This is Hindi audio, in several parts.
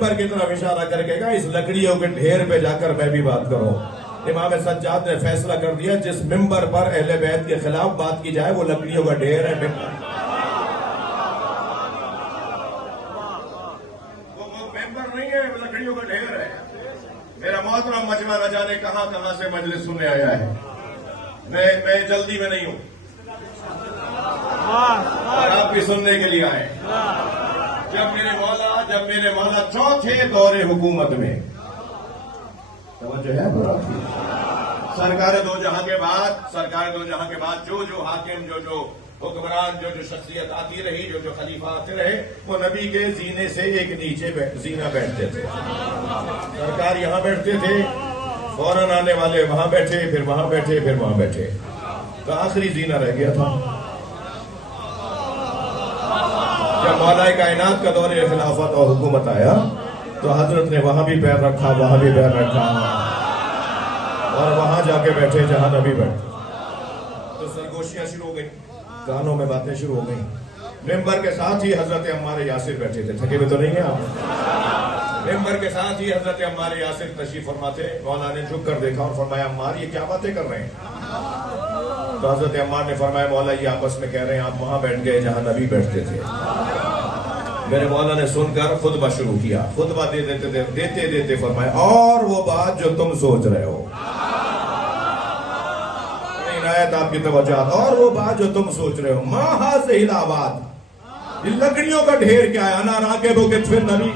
मिंबर की तरफ इशारा करके कहा इस लकड़ियों के ढेर पे जाकर मैं भी बात करूं। इमाम सज्जाद ने फैसला कर दिया जिस मिंबर पर अहले बैत के खिलाफ बात की जाए वो लकड़ियों का ढेर है। वो मिंबर नहीं है, वो लकड़ियों का ढेर है। मेरा मोहतरम मजमा न जाने कहां कहां से मजलिस सुनने आया है। मैं जल्दी में नहीं हूं और आप भी सुनने के लिए आए। जब मेरे मौला चौथे दौरे हुकूमत में तवज्जो है सरकार दो जहां के बाद जो हाकिम जो हुक्मरान जो शख्सियत आती रही, जो खलीफा आते रहे, वो नबी के जीने से एक नीचे जीना बैठते थे। सरकार यहां बैठते थे, फौरन आने वाले वहां बैठे, फिर वहां बैठे, फिर वहां बैठे, तो आखिरी जीना रह गया था। जब मौलाए कायनात का दौरे खिलाफत और हुकूमत आया तो हजरत ने वहां भी पैर रखा, वहां भी पैर रखा और वहां जाके बैठे जहां नबी बैठे। तो सरगोशियां शुरू हो गई, कानों में बातें शुरू हो गई। मिंबर के साथ ही हजरत अम्मार यासिर बैठे थे, थके हुए तो नहीं है आप। मिंबर के साथ ही हजरत अम्मार यासिर तशरीफ फरमाते। मौला ने झुक कर देखा और फरमाया अम्मार ये क्या बातें कर रहे हैं। तो हजरत अम्मार ने फरमाया मौला ये आपस में कह रहे हैं आप वहां बैठ गए जहां नबी बैठते थे। मेरे मौला ने सुनकर खुतबा शुरू किया। खुतबा देते देते फरमाया और वो बात जो तुम सोच रहे हो, इनायत आपकी तवज्जो, और वो बात जो तुम सोच रहे हो, माहा से हिलाबाद, इन लकड़ियों का ढेर क्या है, अना राके वो फिर नबी,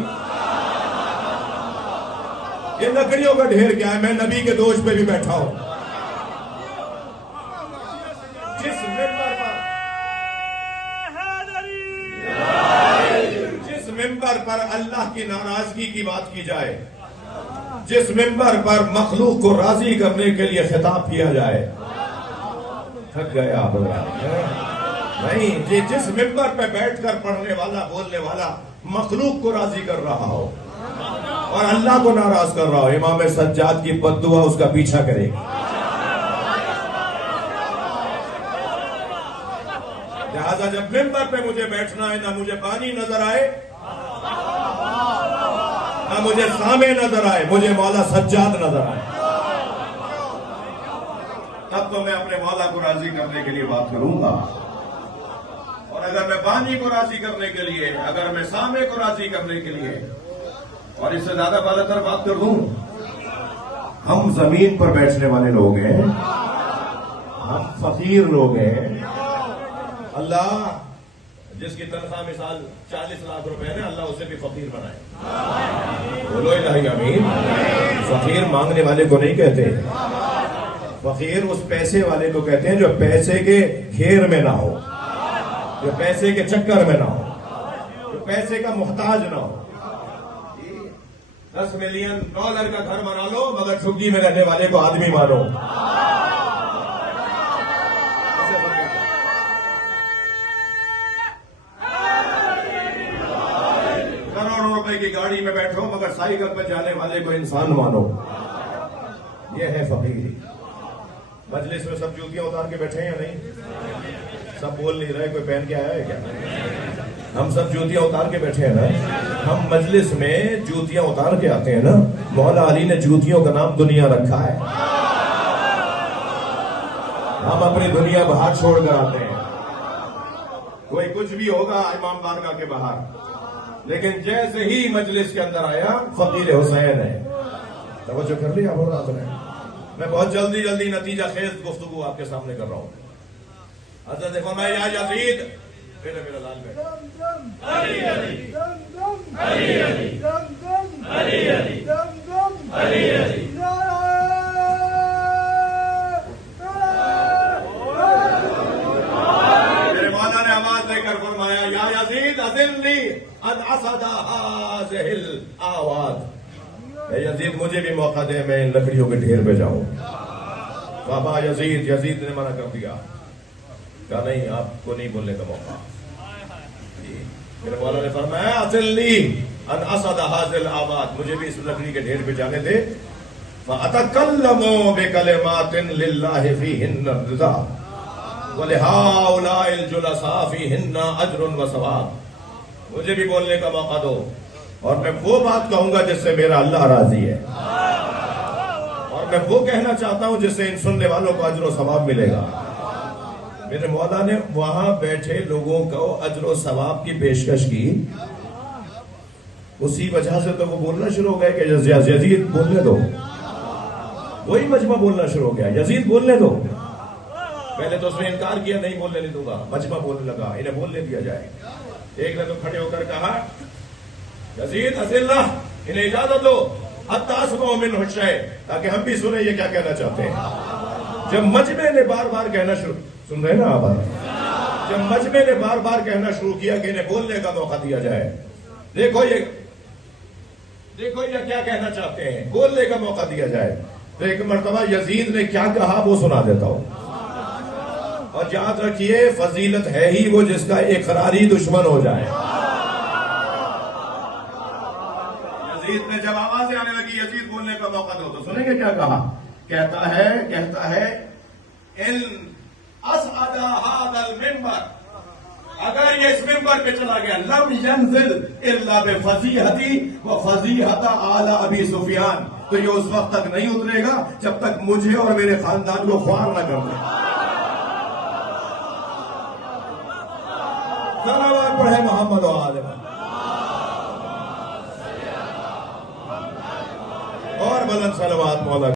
ये लकड़ियों का ढेर क्या है, मैं नबी के दोष पे भी बैठा हूं। जिस मिंबर पर अल्लाह की नाराजगी की बात की जाए, जिस मिंबर पर मखलूक को राजी करने के लिए खिताब किया जाए, थक गया आप नहीं। जिस मिंबर पे बैठकर पढ़ने वाला बोलने वाला मखलूक को राजी कर रहा हो और अल्लाह को नाराज कर रहा हो, इमाम सज्जाद की बद्दुआ उसका पीछा करेगी। लिहाजा जब मिंबर पे मुझे बैठना है, ना मुझे पानी नजर आए, ना मुझे सामे नजर आए, मुझे मौला सज्जाद नजर आए, तब तो मैं अपने मौला को राजी करने के लिए बात करूंगा। और अगर मैं बानी को राजी करने के लिए, अगर मैं सामे को राजी करने के लिए और इससे ज्यादा बालातर बात कर दूं, हम जमीन पर बैठने वाले लोग हैं, हम फकीर लोग हैं। अल्लाह जिसकी तनख्वाह मिसाल 40 लाख रुपए है, अल्लाह उसे भी फकीर बनाए। बोलो इलाही आमीन। फकीर मांगने वाले को नहीं कहते, फकीर उस पैसे वाले को कहते हैं जो पैसे के घेर में ना हो, जो पैसे के चक्कर में ना हो, जो पैसे का मुहताज ना हो। 10 मिलियन डॉलर का घर बना लो मगर झुग्गी में रहने वाले को आदमी मानो। करोड़ों रुपए की गाड़ी में बैठो मगर साइकिल पर जाने वाले को इंसान मानो। यह है फकीरी। मजलिस में सब जूतियां उतार के बैठे हैं या नहीं? सब बोल नहीं रहे, कोई पहन के आया है क्या? हम सब जूतियां उतार के बैठे हैं ना। हम मजलिस में जूतियां उतार के आते हैं ना। मौला अली ने जूतियों का नाम दुनिया रखा है। हम अपनी दुनिया बाहर छोड़कर आते हैं। कोई कुछ भी होगा इमाम बारगाह के बाहर, लेकिन जैसे ही मजलिस के अंदर आया फकीर हुसैन है। तवज्जो कर लिया हो रात में। मैं बहुत जल्दी नतीजा खेज गुफ्तगू आपके सामने कर रहा हूं। हज़रत फरमाया या यज़ीद, मेरा लाल बेटा, अली अली अली अली अली अली अली अली। मेरे मौला ने आवाज देकर फरमाया या यज़ीद अज़िल्ली अन असदा हाज़िहिल आवाज़। यजीद मुझे भी मौका दे, मैं इन लकड़ियों के ढेर पे जाऊं। बाबा यजीद ने मना कर दिया, कहा नहीं आपको नहीं बोलने का मौका। मेरे मौला ने फरमाया अज़िल्ली अन असद हाज़िल आबाद, मुझे भी इस लकड़ी के ढेर पे जाने दे। फअतकल्लमु बिकलिमातिन लिल्लाहि फीहिन्ना रिज़ा व लिहाउलाइल जुलसा फीहिन्ना अज्रुन व सवाब। मुझे भी बोलने का मौका दो और मैं वो बात कहूंगा जिससे मेरा अल्लाह राजी है, और मैं वो कहना चाहता हूं जिससे इन सुनने वालों को अजर व सवाब मिलेगा। मेरे मौला ने वहां बैठे लोगों को अजर व सवाब की पेशकश की, उसी वजह से तो वो बोलना शुरू हो गए कि यजीद बोलने दो। वही मजमा बोलना शुरू हो गया, यजीद बोलने दो। पहले तो उसने इनकार किया, नहीं बोलने नहीं दूंगा। मजमा बोलने लगा, इन्हें बोलने दिया जाए। एक ने तो खड़े होकर कहा, यजीद अज़िल्ला, इन्हें इजाजत दो, मिन हुशै, ताकि हम भी सुने ये क्या कहना चाहते हैं। जब मजमे ने बार बार कहना शुरू, सुन रहे ना आप, जब मजमे ने बार बार कहना शुरू किया कि इन्हें बोलने का मौका दिया जाए, देखो ये क्या कहना चाहते हैं, बोलने का मौका दिया जाए। तो एक मर्तबा यजीद ने क्या कहा वो सुना देता हूं। और याद रखिए, फजीलत है ही वो जिसका इकरारी दुश्मन हो जाए। यजीद ने जब आवाजें आने लगी, यजीद बोलने का मौका दो, तो सुनेंगे क्या कहा। कहता है इन असअदा हादल मिंबर, अगर ये इस मिंबर पे चला गया, लम यंजिल इल्ला बिफजीहती व फजीहत आला अबी सुफियान, तो ये उस वक्त तक नहीं उतरेगा जब तक मुझे और मेरे खानदान को ख्वार न कर दे। सलावत पढ़े मोहम्मद और बुलंद सलावत मौला।